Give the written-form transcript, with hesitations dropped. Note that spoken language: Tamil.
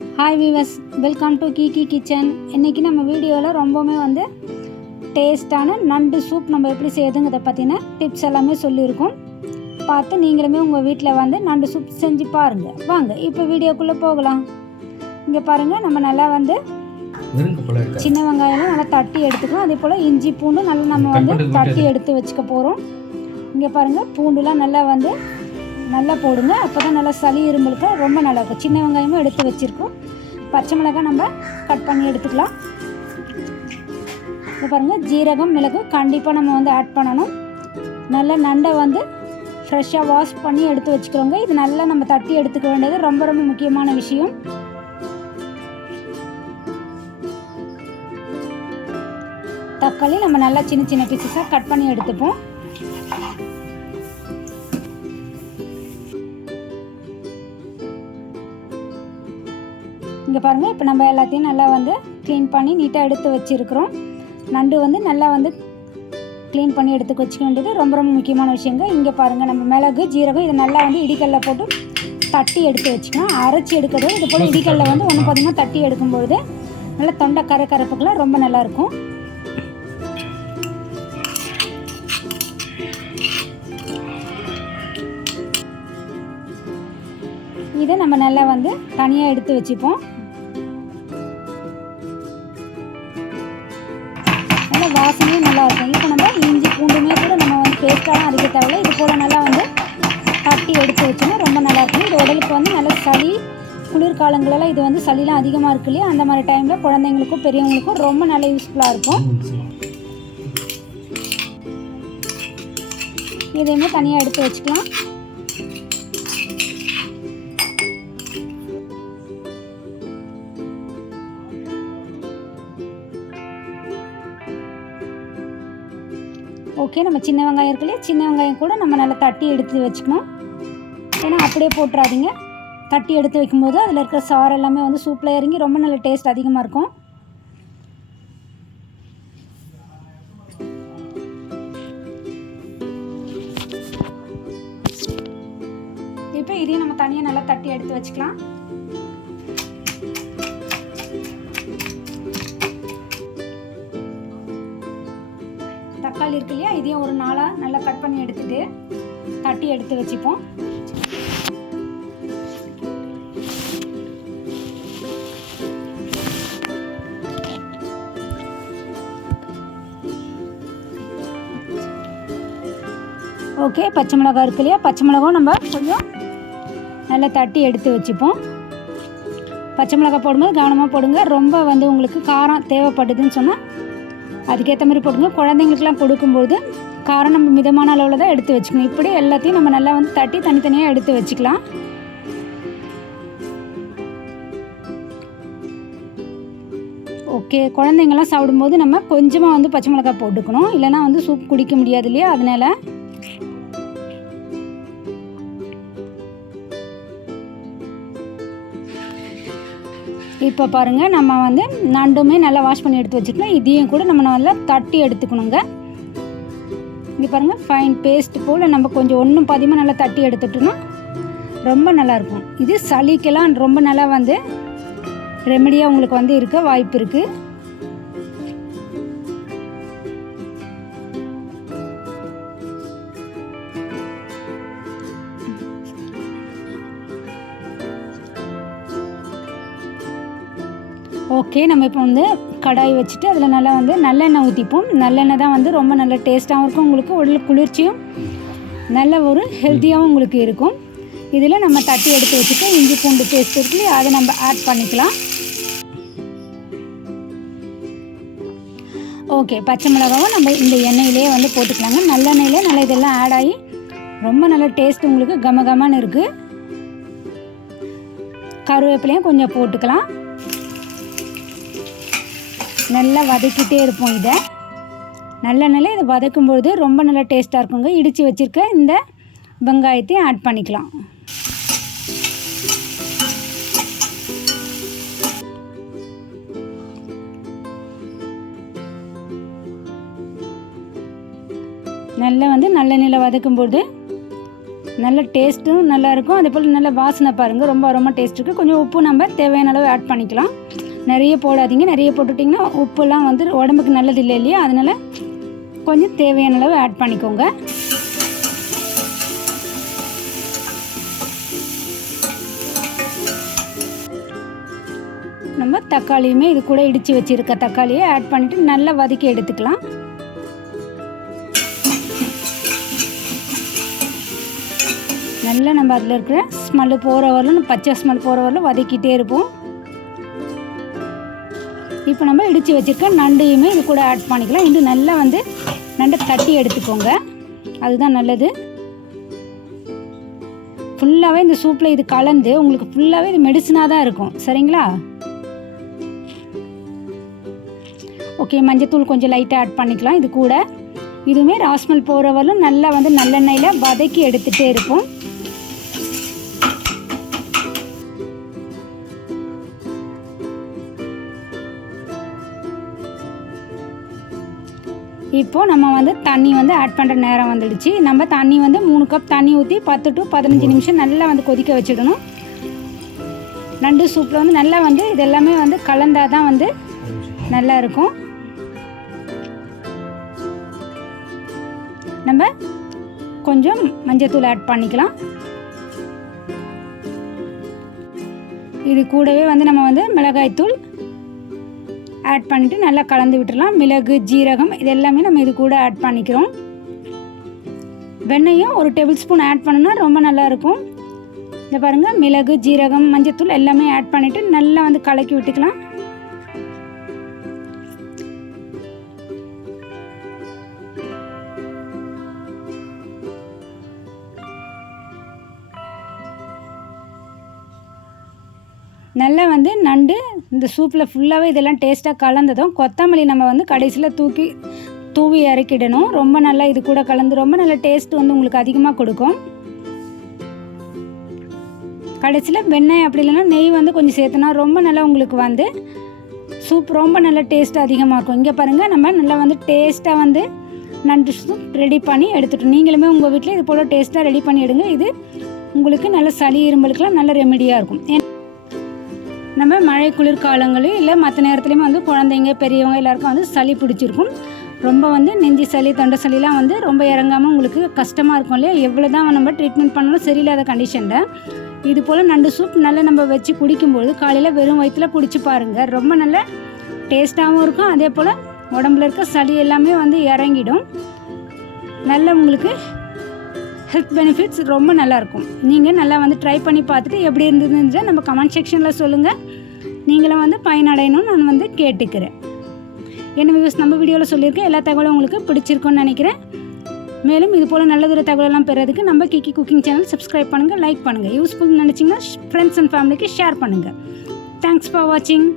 ஹாய் வீவர்ஸ், வெல்கம் டு கீகி கிச்சன். இன்றைக்கி நம்ம வீடியோவில் ரொம்பவுமே டேஸ்ட்டான நண்டு சூப் நம்ம எப்படி செய்யுதுங்கிறத பற்றின டிப்ஸ் எல்லாமே சொல்லியிருக்கோம். பார்த்து நீங்களுமே உங்கள் வீட்டில் நண்டு சூப் செஞ்சு பாருங்கள். வாங்க இப்போ வீடியோக்குள்ளே போகலாம். இங்கே பாருங்கள், நம்ம நல்லா சின்ன வெங்காயம்லாம் நல்லா தட்டி எடுத்துக்கலாம். அதே போல் இஞ்சி பூண்டு நல்லா நம்ம தட்டி எடுத்து வச்சுக்க போகிறோம். இங்கே பாருங்கள், பூண்டுலாம் நல்லா போடுங்க. அப்போ தான் நல்லா சளி இரும்பலுக்கு ரொம்ப நல்லாயிருக்கும். சின்ன வெங்காயமும் எடுத்து வச்சுருக்கோம். பச்சை மிளகாய் நம்ம கட் பண்ணி எடுத்துக்கலாம். இப்போ பாருங்கள், ஜீரகம் மிளகு கண்டிப்பாக நம்ம ஆட் பண்ணணும். நல்லா நண்டை ஃப்ரெஷ்ஷாக வாஷ் பண்ணி எடுத்து வச்சுக்கிறோங்க. இது நல்லா நம்ம தட்டி எடுத்துக்க வேண்டியது ரொம்ப ரொம்ப முக்கியமான விஷயம். தக்காளி நம்ம நல்லா சின்ன சின்ன பீசஸாக கட் பண்ணி எடுத்துப்போம். இங்கே பாருங்கள், இப்போ நம்ம எல்லாத்தையும் நல்லா க்ளீன் பண்ணி நீட்டாக எடுத்து வச்சுருக்குறோம். நண்டு நல்லா க்ளீன் பண்ணி எடுத்து வச்சுக்க வேண்டியது ரொம்ப ரொம்ப முக்கியமான விஷயங்க. இங்கே பாருங்கள், நம்ம மிளகு ஜீரகம் இதை நல்லா இடிக்கல்ல போட்டு தட்டி எடுத்து வச்சுக்கலாம். அரைச்சி எடுக்கிறது இது போல் இடிக்கல்ல ஒன்று பார்த்திங்கன்னா தட்டி எடுக்கும்பொழுது நல்லா தொண்டை கரப்புக்கெல்லாம் ரொம்ப நல்லாயிருக்கும். இதை நம்ம நல்லா தனியாக எடுத்து வச்சுப்போம். நல்லா வாசனையும் நல்லாயிருக்கும். இப்போ நம்ம இஞ்சி பூண்டுமே கூட நம்ம பேஸ்ட்டாலாம் அரைக்க தேவையில்லை. இது போல் நல்லா தட்டி எடுத்து வச்சோன்னா ரொம்ப நல்லாயிருக்கும். இது உடலுக்கு நல்ல சளி, குளிர்காலங்களெல்லாம் இது சளிலாம் அதிகமாக இருக்கு இல்லையா, அந்த மாதிரி டைமில் குழந்தைங்களுக்கும் பெரியவங்களுக்கும் ரொம்ப நல்ல யூஸ்ஃபுல்லாக இருக்கும். இதையுமே தனியாக எடுத்து வச்சுக்கலாம். ஓகே, நம்ம சின்ன வெங்காயம் இருக்கு இல்லையா, சின்ன வெங்காயம் கூட நம்ம நல்லா தட்டி எடுத்து வச்சுக்கணும். ஏன்னா அப்படியே போட்டுறாதீங்க. தட்டி எடுத்து வைக்கும்போது அதில் இருக்கிற சாறு எல்லாமே சூப்பில் இறங்கி ரொம்ப நல்ல டேஸ்ட் அதிகமாக இருக்கும். இப்போ இதையும் நம்ம தனியாக நல்லா தட்டி எடுத்து வச்சுக்கலாம். தக்காளி இருக்கு இல்லையா, இதையும் ஒரு நாளாக நல்லா கட் பண்ணி எடுத்துட்டு தட்டி எடுத்து வச்சுப்போம். ஓகே, பச்சை மிளகாய் இருக்கு இல்லையா, பச்சை மிளகாவும் நம்ம கொஞ்சம் நல்லா தட்டி எடுத்து வச்சுப்போம். பச்சை மிளகாய் போடும்போது கவனமாக போடுங்க. ரொம்ப உங்களுக்கு காரம் தேவைப்படுதுன்னு சொன்னால் அதுக்கேற்ற மாதிரி போடுங்க. குழந்தைங்களுக்குலாம் கொடுக்கும்போது காரம் நம்ம மிதமான அளவில் தான் எடுத்து வச்சுக்கணும். இப்படி எல்லாத்தையும் நம்ம நல்லா தட்டி தனித்தனியாக எடுத்து வச்சுக்கலாம். ஓகே, குழந்தைங்கள்லாம் சாப்பிடும்போது நம்ம கொஞ்சமாக பச்சை மிளகாய் போட்டுக்கணும். இல்லைனா சூப் குடிக்க முடியாது இல்லையா, அதனால் இப்போ பாருங்கள், நம்ம நண்டுமே நல்லா வாஷ் பண்ணி எடுத்து வச்சுக்கலாம். இதையும் கூட நம்ம நல்லா தட்டி எடுத்துக்கணுங்க. இங்கே பாருங்கள், ஃபைன் பேஸ்ட் போல் நம்ம கொஞ்சம் ஒன்றும் பாதியமாக நல்லா தட்டி எடுத்துட்டோன்னா ரொம்ப நல்லாயிருக்கும். இது சளிக்கெல்லாம் ரொம்ப நல்லா ரெமெடியாக உங்களுக்கு இருக்க வாய்ப்பு இருக்குது. ஓகே, நம்ம இப்போ கடாய் வச்சுட்டு அதில் நல்லா நல்லெண்ணெய் ஊற்றிப்போம். நல்லெண்ணெய் தான் ரொம்ப நல்ல டேஸ்ட்டாகவும் இருக்கும். உங்களுக்கு உடல் குளிர்ச்சியும் நல்ல ஒரு ஹெல்த்தியாகவும் உங்களுக்கு இருக்கும். இதில் நம்ம தட்டி எடுத்து வச்சுட்டு இஞ்சி பூண்டு பேஸ்ட் இருக்கு, அதை நம்ம ஆட் பண்ணிக்கலாம். ஓகே, பச்சை மிளகாவும் நம்ம இந்த எண்ணெயிலே போட்டுக்கலாங்க. நல்லெண்ணெயிலே நல்லா இதெல்லாம் ஆட் ஆகி ரொம்ப நல்ல டேஸ்ட் உங்களுக்கு கமகமான்னு இருக்குது. கருவேப்பிலையும் கொஞ்சம் போட்டுக்கலாம். நல்லா வதக்கிட்டே இருப்போம். இதை நல்லெண்ணெயில் இதை வதக்கும்பொழுது ரொம்ப நல்லா டேஸ்ட்டாக இருக்குங்க. இடித்து வச்சுருக்க இந்த வெங்காயத்தையும் ஆட் பண்ணிக்கலாம். நல்லா நல்லெண்ணெயில் வதக்கும்போது நல்ல டேஸ்ட்டும் நல்லாயிருக்கும். அதே போல் நல்ல வாசனை பாருங்கள், ரொம்ப டேஸ்ட் இருக்குது. கொஞ்சம் உப்பு நம்ம தேவையான அளவு ஆட் பண்ணிக்கலாம். நிறைய போடாதீங்க, நிறைய போட்டுட்டிங்கன்னா உப்புலாம் வந்து உடம்புக்கு நல்லது இல்லை இல்லையா, அதனால் கொஞ்சம் தேவையான அளவு ஆட் பண்ணிக்கோங்க. நம்ம தக்காளியுமே இது கூட இடித்து வச்சுருக்க தக்காளியை ஆட் பண்ணிவிட்டு நல்லா வதக்கி எடுத்துக்கலாம். நல்லா நம்ம அதில் இருக்கிற ஸ்மெல்லு போகிற வரலும், பச்சை ஸ்மெல் போகிற வரலும் வதக்கிட்டே இருப்போம். இப்போ நம்ம இடித்து வச்சுருக்க நண்டையுமே இது கூட ஆட் பண்ணிக்கலாம். இது நல்லா வந்து நண்டை தட்டி எடுத்துக்கோங்க, அதுதான் நல்லது. ஃபுல்லாகவே இந்த சூப்பில் இது கலந்து உங்களுக்கு ஃபுல்லாகவே இது மெடிசனாக தான் இருக்கும். சரிங்களா? ஓகே, மஞ்சத்தூள் கொஞ்சம் லைட்டாக ஆட் பண்ணிக்கலாம் இது கூட. இதுவுமே ராஸ்மல் போகிற வரலும் நல்லா வந்து நல்லெண்ணெயில் வதக்கி எடுத்துகிட்டே இருப்போம். இப்போது நம்ம வந்து தண்ணி வந்து ஆட் பண்ணுற நேரம் வந்துடுச்சு. நம்ம தண்ணி வந்து 3 கப் தண்ணி ஊற்றி 10 to 15 நிமிஷம் நல்லா வந்து கொதிக்க வச்சிடணும். நண்டு சூப்பில் வந்து நல்லா வந்து இது எல்லாமே வந்து கலந்தால் தான் வந்து நல்லா இருக்கும். நம்ம கொஞ்சம் மஞ்சத்தூள் ஆட் பண்ணிக்கலாம். இது கூடவே வந்து நம்ம வந்து மிளகாய்த்தூள் ஆட் பண்ணிவிட்டு நல்லா கலந்து விட்டுடலாம். மிளகு, ஜீரகம் இது எல்லாமே நம்ம இது கூட ஆட் பண்ணிக்கிறோம். வெண்ணெயும் 1 டேபிள் ஸ்பூன் ஆட் பண்ணோன்னா ரொம்ப நல்லாயிருக்கும். இதை பாருங்கள், மிளகு, ஜீரகம், மஞ்சத்தூள் எல்லாமே ஆட் பண்ணிவிட்டு நல்லா வந்து கலக்கி விட்டுக்கலாம். நல்லா வந்து நண்டு இந்த சூப்பில் ஃபுல்லாகவே இதெல்லாம் டேஸ்ட்டாக கலந்ததும் கொத்தமல்லி நம்ம வந்து கடைசியில் தூவி இறக்கிடணும். ரொம்ப நல்லா இது கூட கலந்து ரொம்ப நல்ல டேஸ்ட் வந்து உங்களுக்கு அதிகமாக கொடுக்கும். கடைசியில் வெண்ணெய் அப்படி இல்லைன்னா நெய் வந்து கொஞ்சம் சேர்த்துனா ரொம்ப நல்லா உங்களுக்கு வந்து சூப் ரொம்ப நல்ல டேஸ்ட் அதிகமாக இருக்கும். இங்கே பாருங்கள், நம்ம நல்லா வந்து டேஸ்ட்டாக வந்து நண்டு சூப் ரெடி பண்ணி எடுத்துட்டோம். நீங்களுமே உங்கள் வீட்டில் இது போல் டேஸ்ட்டாக ரெடி பண்ணி எடுங்க. இது உங்களுக்கு நல்ல சளி இரும்பலுக்கெல்லாம் நல்ல ரெமெடியாக இருக்கும். நம்ம மழை குளிர்காலங்களும் இல்லை மற்ற நேரத்துலையுமே வந்து குழந்தைங்க பெரியவங்க எல்லாருக்கும் வந்து சளி பிடிச்சிருக்கும். ரொம்ப வந்து நெஞ்சு சளி, தொண்டை சளிலாம் வந்து ரொம்ப இறங்காமல் உங்களுக்கு கஷ்டமாக இருக்கும் இல்லையா, எவ்வளோ தான் நம்ம ட்ரீட்மெண்ட் பண்ணாலும் சரியில்லாத கண்டிஷனில் இது போல் நண்டு சூப் நல்லா நம்ம வச்சு குடிக்கும்போது காலையில் வெறும் வயிற்றில் குடிச்சு பாருங்கள். ரொம்ப நல்ல டேஸ்ட்டாகவும் இருக்கும். அதே போல் உடம்புல இருக்க சளி எல்லாமே வந்து இறங்கிடும். நல்ல உங்களுக்கு ஹெல்த் பெனிஃபிட்ஸ் ரொம்ப நல்லாயிருக்கும். நீங்கள் நல்லா வந்து ட்ரை பண்ணி பார்த்துட்டு எப்படி இருந்ததுன்னு நம்ம கமெண்ட் செக்ஷனில் சொல்லுங்கள். நீங்களும் வந்து பயனடையணும்னு நான் வந்து கேட்டுக்கிறேன். என்ன வியூஸ் நம்ம வீடியோவில் சொல்லியிருக்கேன், எல்லா தகவலும் உங்களுக்கு பிடிச்சிருக்குன்னு நினைக்கிறேன். மேலும் இது போல் நல்லதொரு தகவலெல்லாம் பெறதுக்கு நம்ம கிக்கி குக்கிங் சேனல் சப்ஸ்கிரைப் பண்ணுங்கள், லைக் பண்ணுங்கள். யூஸ்ஃபுல் நினச்சிங்கன்னா ஃப்ரெண்ட்ஸ் அண்ட் ஃபேமிலிக்கு ஷேர் பண்ணுங்கள். தேங்க்ஸ் ஃபார் வாட்சிங்.